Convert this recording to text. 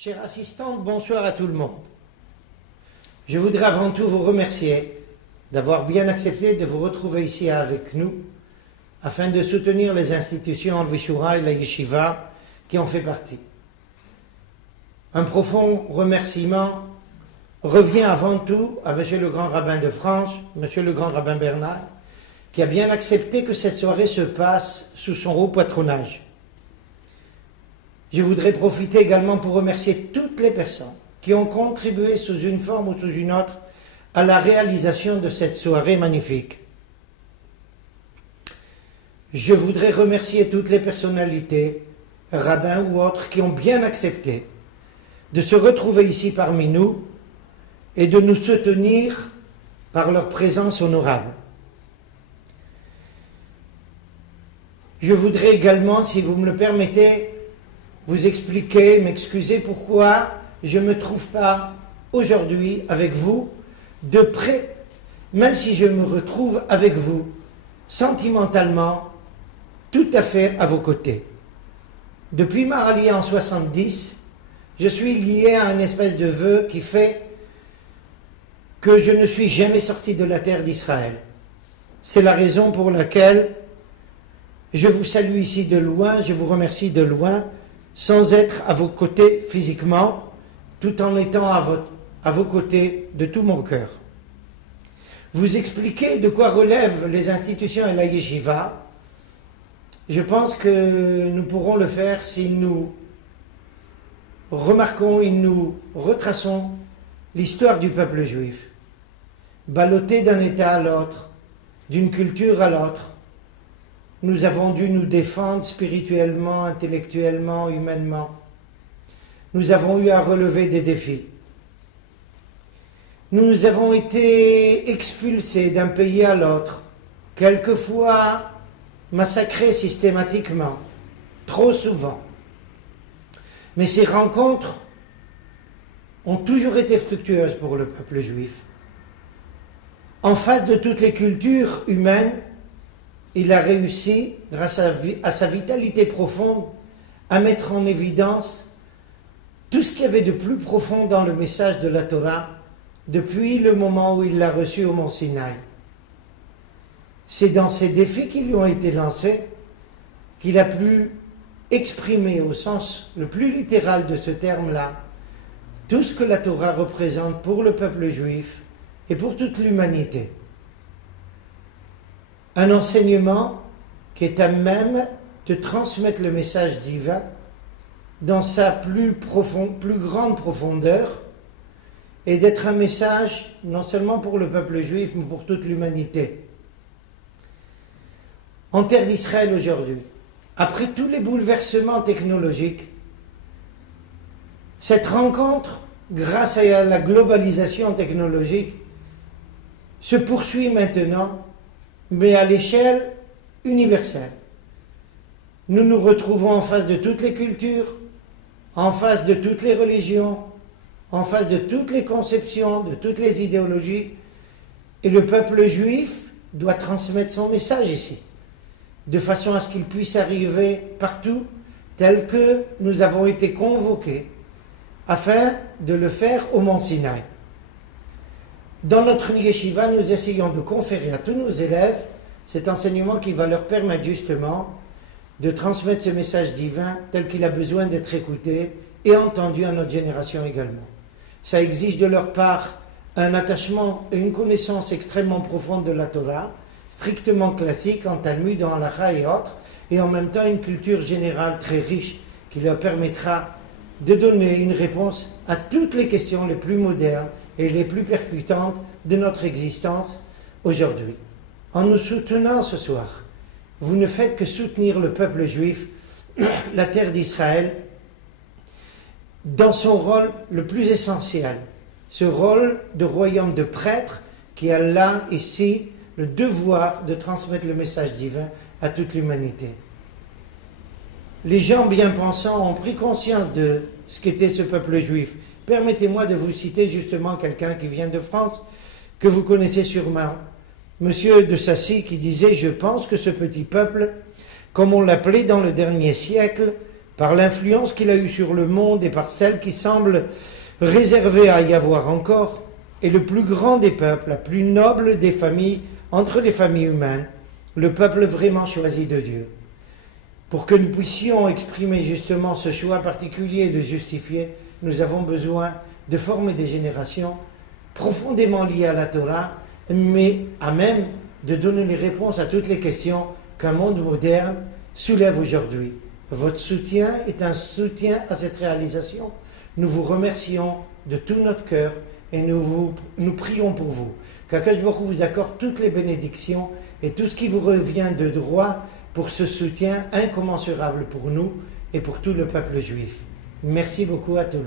Chère assistante, bonsoir à tout le monde. Je voudrais avant tout vous remercier d'avoir bien accepté de vous retrouver ici avec nous afin de soutenir les institutions Al-Vishura et la Yeshiva qui en fait partie. Un profond remerciement revient avant tout à Monsieur le Grand Rabbin de France, Monsieur le Grand Rabbin Bernard, qui a bien accepté que cette soirée se passe sous son haut patronage. Je voudrais profiter également pour remercier toutes les personnes qui ont contribué sous une forme ou sous une autre à la réalisation de cette soirée magnifique. Je voudrais remercier toutes les personnalités, rabbins ou autres, qui ont bien accepté de se retrouver ici parmi nous et de nous soutenir par leur présence honorable. Je voudrais également, si vous me le permettez, vous expliquer, m'excuser pourquoi je ne me trouve pas aujourd'hui avec vous de près, même si je me retrouve avec vous sentimentalement tout à fait à vos côtés. Depuis ma ralliée en 70, je suis lié à une espèce de vœu qui fait que je ne suis jamais sorti de la terre d'Israël. C'est la raison pour laquelle je vous salue ici de loin, je vous remercie de loin, sans être à vos côtés physiquement, tout en étant à vos côtés de tout mon cœur. Vous expliquer de quoi relèvent les institutions et la yeshiva, je pense que nous pourrons le faire si nous remarquons et nous retraçons l'histoire du peuple juif, ballotté d'un État à l'autre, d'une culture à l'autre. Nous avons dû nous défendre spirituellement, intellectuellement, humainement. Nous avons eu à relever des défis. Nous avons été expulsés d'un pays à l'autre, quelquefois massacrés systématiquement, trop souvent. Mais ces rencontres ont toujours été fructueuses pour le peuple juif. En face de toutes les cultures humaines, il a réussi, grâce à sa vitalité profonde, à mettre en évidence tout ce qu'il y avait de plus profond dans le message de la Torah depuis le moment où il l'a reçu au mont Sinaï. C'est dans ces défis qui lui ont été lancés qu'il a pu exprimer au sens le plus littéral de ce terme-là tout ce que la Torah représente pour le peuple juif et pour toute l'humanité. Un enseignement qui est à même de transmettre le message divin dans sa plus grande profondeur et d'être un message non seulement pour le peuple juif mais pour toute l'humanité. En terre d'Israël aujourd'hui, après tous les bouleversements technologiques, cette rencontre, grâce à la globalisation technologique, se poursuit maintenant, mais à l'échelle universelle. Nous nous retrouvons en face de toutes les cultures, en face de toutes les religions, en face de toutes les conceptions, de toutes les idéologies, et le peuple juif doit transmettre son message ici, de façon à ce qu'il puisse arriver partout, tel que nous avons été convoqués, afin de le faire au mont Sinaï. Dans notre yeshiva, nous essayons de conférer à tous nos élèves cet enseignement qui va leur permettre justement de transmettre ce message divin tel qu'il a besoin d'être écouté et entendu à notre génération également. Ça exige de leur part un attachement et une connaissance extrêmement profonde de la Torah, strictement classique en Talmud, en halakha et autres, et en même temps une culture générale très riche qui leur permettra de donner une réponse à toutes les questions les plus modernes et les plus percutantes de notre existence aujourd'hui. En nous soutenant ce soir, vous ne faites que soutenir le peuple juif, la terre d'Israël, dans son rôle le plus essentiel, ce rôle de royaume de prêtre qui a là, ici, le devoir de transmettre le message divin à toute l'humanité. Les gens bien pensants ont pris conscience de ce qu'était ce peuple juif. Permettez-moi de vous citer justement quelqu'un qui vient de France, que vous connaissez sûrement, Monsieur de Sassy, qui disait « Je pense que ce petit peuple, comme on l'appelait dans le dernier siècle, par l'influence qu'il a eue sur le monde et par celle qui semble réservée à y avoir encore, est le plus grand des peuples, la plus noble des familles, entre les familles humaines, le peuple vraiment choisi de Dieu. Pour que nous puissions exprimer justement ce choix particulier et le justifier, nous avons besoin de former des générations profondément liées à la Torah, mais à même de donner les réponses à toutes les questions qu'un monde moderne soulève aujourd'hui. Votre soutien est un soutien à cette réalisation. Nous vous remercions de tout notre cœur et nous prions pour vous. Qu'Akadosh Baruch Hu vous accorde toutes les bénédictions et tout ce qui vous revient de droit pour ce soutien incommensurable pour nous et pour tout le peuple juif. Merci beaucoup à tous.